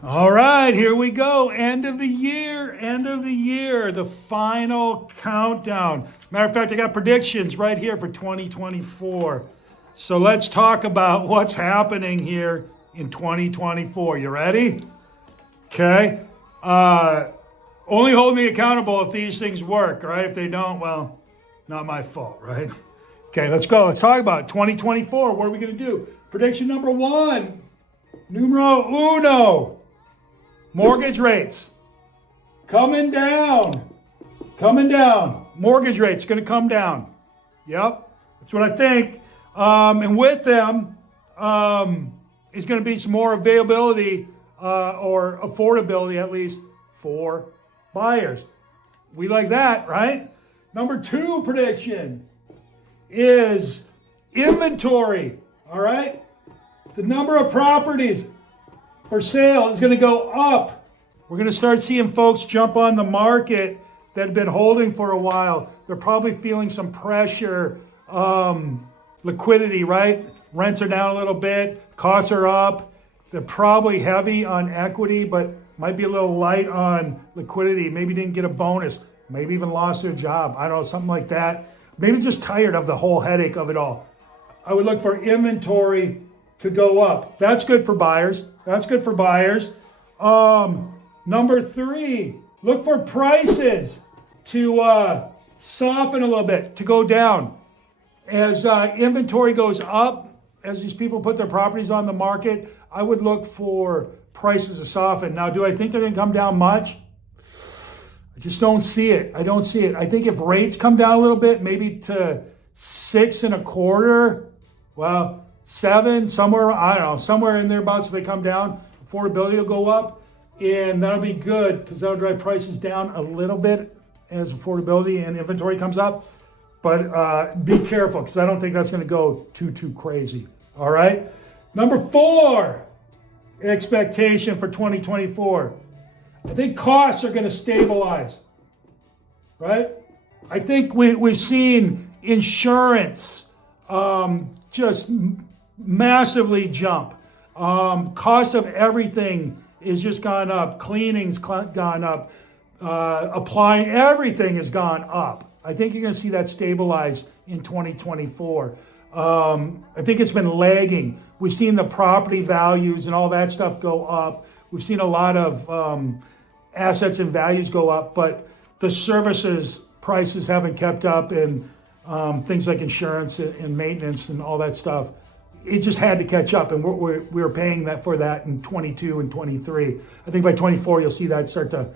All right, here we go. End of the year, the final countdown. Matter of fact, I got predictions right here for 2024. So let's talk about what's happening here in 2024. You ready? Okay. Only hold me accountable if these things work, all right? If they don't, well, not my fault, right? Okay, let's go. Let's talk about it. 2024. What are we going to do? Prediction number one, numero uno. Mortgage rates coming down. Mortgage rates going to come down. Yep, that's what I think. And with them is going to be some more availability or affordability, at least, for buyers. We like that, right? Number two prediction is inventory. All right, the number of properties for sale is going to go up. We're going to start seeing folks jump on the market that have been holding for a while. They're probably feeling some pressure, liquidity, right? Rents are down a little bit, costs are up. They're probably heavy on equity, but might be a little light on liquidity. Maybe didn't get a bonus, maybe even lost their job. I don't know, something like that. Maybe just tired of the whole headache of it all. I would look for inventory to go up. That's good for buyers. Number three, look for prices to soften a little bit, to go down. As inventory goes up, as these people put their properties on the market, I would look for prices to soften. Now, do I think they're going to come down much? I just don't see it. I think if rates come down a little bit, maybe to 6.25, well, 7, somewhere, I don't know, somewhere in thereabouts if they come down, affordability will go up, and that'll be good because that'll drive prices down a little bit as affordability and inventory comes up. But be careful because I don't think that's going to go too crazy. All right. Number four, expectation for 2024. I think costs are going to stabilize, right? I think we've seen insurance just massively jump. Cost of everything is just gone up. Cleaning's gone up. Applying, everything has gone up. I think you're going to see that stabilize in 2024. I think it's been lagging. We've seen the property values and all that stuff go up. We've seen a lot of assets and values go up, but the services prices haven't kept up, and things like insurance and maintenance and all that stuff. It just had to catch up, and we were paying that for that in 22 and 23. I think by 24 you'll see that start to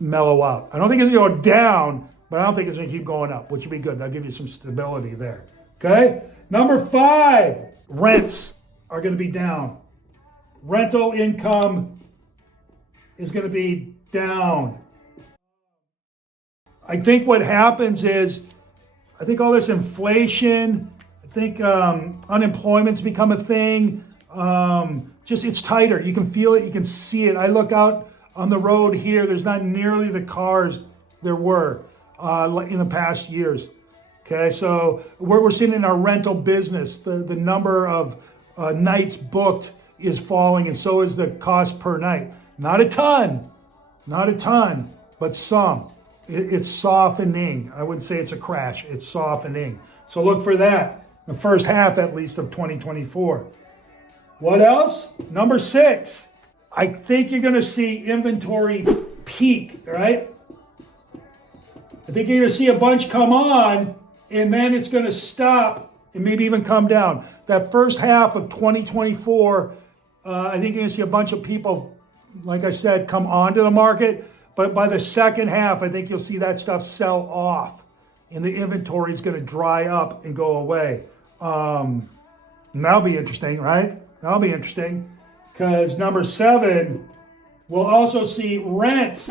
mellow out. I don't think it's going to go down, but I don't think it's going to keep going up, which would be good. That'll give you some stability there. Okay? Number five, rents are going to be down. Rental income is going to be down. I think what happens is, I think all this inflation, I think unemployment's become a thing. Just it's tighter. You can feel it. You can see it. I look out on the road here. There's not nearly the cars there were in the past years. Okay, so we're seeing in our rental business, the number of nights booked is falling, and so is the cost per night. Not a ton, but some. It's softening. I wouldn't say it's a crash. It's softening. So look for that, the first half at least of 2024. What else? Number six, I think you're going to see inventory peak, right? I think you're going to see a bunch come on, and then it's going to stop and maybe even come down. That first half of 2024, I think you're going to see a bunch of people, like I said, come onto the market. But by the second half, I think you'll see that stuff sell off, and the inventory is going to dry up and go away. And that'll be interesting, right? That'll be interesting because number seven, we'll also see rent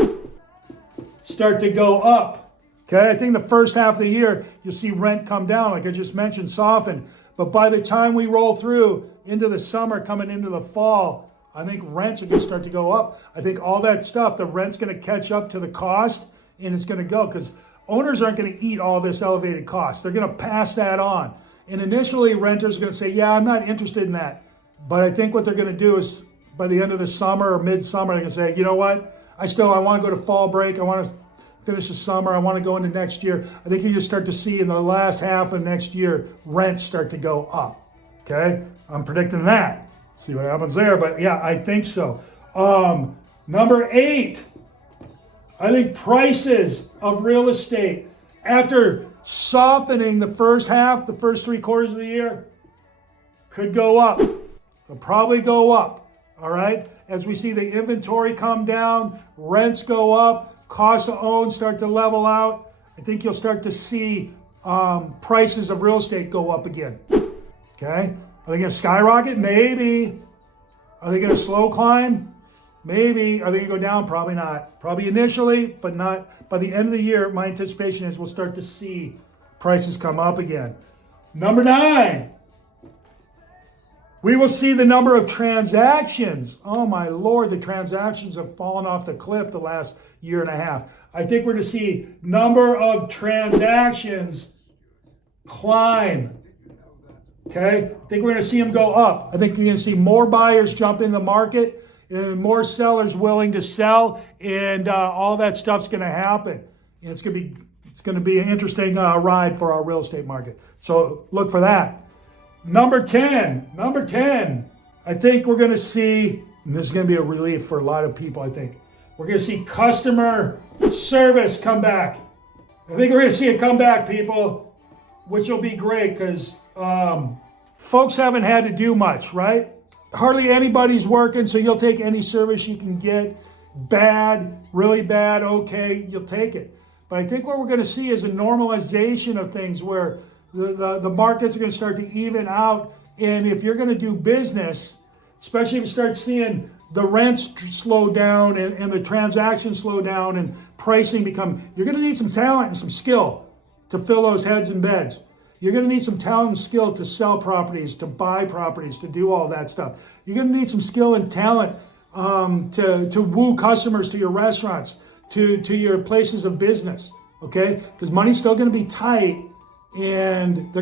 start to go up. Okay, I think the first half of the year, you'll see rent come down, like I just mentioned, soften. But by the time we roll through into the summer, coming into the fall, I think rents are going to start to go up. I think all that stuff, the rent's going to catch up to the cost, and it's going to go because owners aren't going to eat all this elevated cost. They're going to pass that on. And initially, renters are going to say, yeah, I'm not interested in that. But I think what they're going to do is by the end of the summer or midsummer, they're going to say, you know what? I want to go to fall break. I want to finish the summer. I want to go into next year. I think you just start to see in the last half of next year, rents start to go up. Okay? I'm predicting that. See what happens there. But yeah, I think so. Number 8, I think prices of real estate after softening the first half, the first 3 quarters of the year, could go up. They'll probably go up. All right? As we see the inventory come down, rents go up, costs to own start to level out, I think you'll start to see prices of real estate go up again. Okay? Are they going to skyrocket? Maybe. Are they going to slow climb? Maybe. Are they going to go down? Probably not. Probably initially, but not. By the end of the year, my anticipation is we'll start to see prices come up again. Number 9. We will see the number of transactions. Oh my Lord, the transactions have fallen off the cliff the last year and a half. I think we're going to see number of transactions climb. Okay? I think we're going to see them go up. I think you're going to see more buyers jump in the market and more sellers willing to sell, and all that stuff's going to happen. And it's going to be an interesting ride for our real estate market. So look for that. Number 10, I think we're going to see, and this is going to be a relief for a lot of people, I think, we're going to see customer service come back. I think we're going to see it come back, people, which will be great because folks haven't had to do much, right? Hardly anybody's working, so you'll take any service you can get. Bad, really bad, okay, you'll take it. But I think what we're going to see is a normalization of things where the markets are going to start to even out. And if you're going to do business, especially if you start seeing the rents slow down and the transactions slow down and pricing you're going to need some talent and some skill to fill those heads and beds. You're going to need some talent and skill to sell properties, to buy properties, to do all that stuff. You're going to need some skill and talent to woo customers to your restaurants, to your places of business, okay? Because money's still going to be tight. And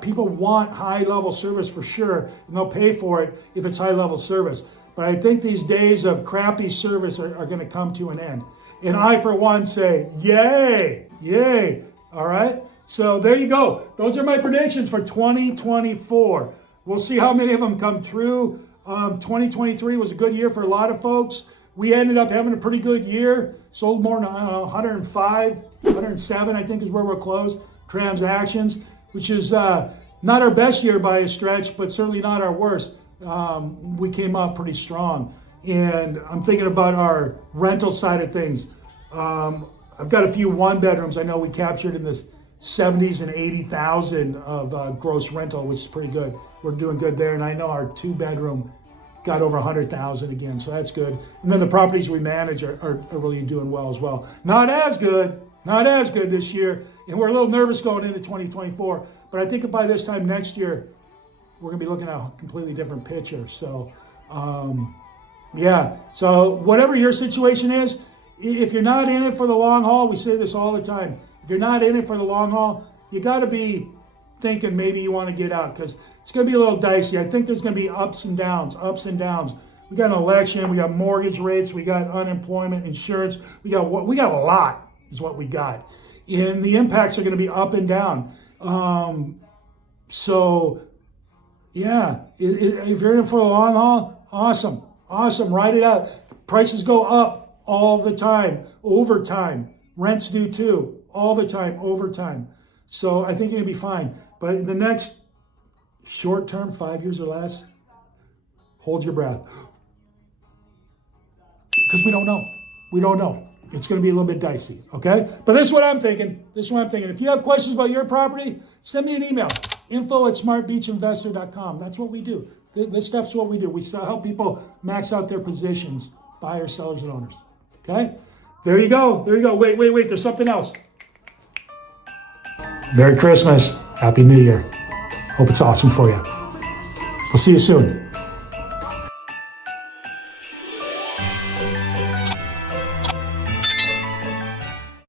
people want high-level service for sure, and they'll pay for it if it's high-level service. But I think these days of crappy service are going to come to an end. And I, for one, say, yay, yay, all right? So there you go. Those are my predictions for 2024. We'll see how many of them come true. 2023 was a good year for a lot of folks. We ended up having a pretty good year. Sold more than 105, 107, I think is where we're closed. Transactions, which is not our best year by a stretch, but certainly not our worst. We came out pretty strong. And I'm thinking about our rental side of things. I've got a few 1-bedrooms I know we captured in the 70s and 80,000 of gross rental, which is pretty good. We're doing good there. And I know our 2-bedroom got over 100,000 again, so that's good. And then the properties we manage are really doing well as well. Not as good this year, and we're a little nervous going into 2024, but I think by this time next year, we're going to be looking at a completely different picture. So, so whatever your situation is, if you're not in it for the long haul, we say this all the time, if you're not in it for the long haul, you got to be thinking maybe you want to get out because it's going to be a little dicey. I think there's going to be ups and downs. We got an election, we got mortgage rates, we got unemployment, insurance, we got a lot. Is what we got. And the impacts are going to be up and down. So, yeah, if you're in it for the long haul, awesome, ride it out. Prices go up all the time, over time. Rents do too, all the time, over time. So I think you're going to be fine. But in the next short term, 5 years or less, hold your breath. Because we don't know. It's going to be a little bit dicey, okay? But this is what I'm thinking. If you have questions about your property, send me an email, info@smartbeachinvestor.com. That's what we do. This stuff's what we do. We help people max out their positions, buyers, sellers, and owners, okay? There you go. Wait. There's something else. Merry Christmas. Happy New Year. Hope it's awesome for you. We'll see you soon.